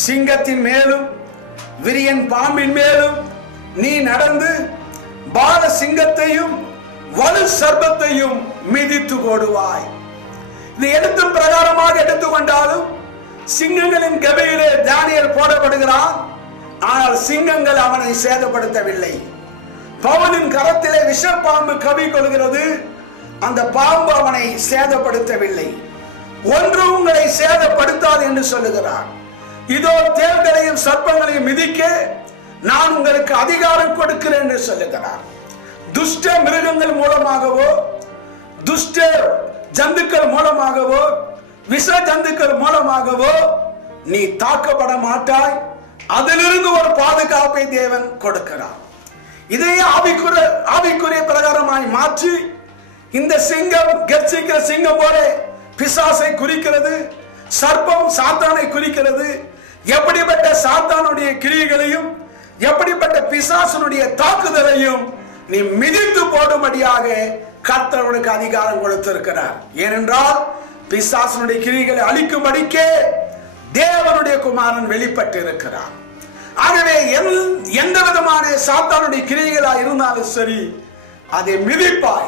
சிங்கத்தின் மேலும் விரியன் பாம்பின் மேலும் நீ நடந்து பால சிங்கத்தையும் வலு சர்ப்பத்தையும் மிதித்து போடுவாய். இது எழுத்து பிரகாரமாக எடுத்துக்கொண்டாலும் சிங்கங்களின் கபியிலே தானியேல் போடப்படுகிறான். ஆனால் சிங்கங்கள் அவனை சேதப்படுத்தவில்லை. பவுலின் கரத்திலே விஷப்பாம்பு கவி கொள்கிறது. அந்த பாம்பு அவனை சேதப்படுத்தவில்லை. ஒன்று உங்களை சேதப்படுத்தாது என்று சொல்லுகிறார். இதோ தேள்களையும் சர்ப்பங்களையும் மிதிக்க நான் உங்களுக்கு அதிகாரம் கொடுக்கிறேன் என்று சொல்லுகிறார். துஷ்ட மிருகங்கள் மூலமாகவோ துஷ்ட ஜந்துக்கள் மூலமாகவோ விஷ ஜந்துக்கள் மூலமாகவோ நீ தாக்கப்பட மாட்டாய். அதிலிருந்து ஒரு பாதுகாப்பை தேவன் கொடுக்கிறார். இதை ஆவிக்குரிய பிரகாரமாய் மாற்றி இந்த சிங்கம் கர்ச்சிக்கிற சிங்கம் போல பிசாசை குறிக்கிறது, சர்ப்பம் சாத்தானை குறிக்கிறது. எப்படிப்பட்ட சாத்தானுடைய கிரியைகளையும் எப்படிப்பட்ட பிசாசனுடைய தாக்குதலையும் நீ மிதித்து போடும்படியாக கர்த்தர் உனக்கு அதிகாரம் கொடுத்திருக்கிறார். ஏனென்றால் பிசாசனுடைய கிரியைகளை அழிக்கும்படிக்கே தேவனுடைய குமாரன் வெளிப்பட்டு இருக்கிறார். ஆகவே எந்த விதமான சாத்தானுடைய கிரியைகளா இருந்தாலும் சரி அதை மிதிப்பாய்.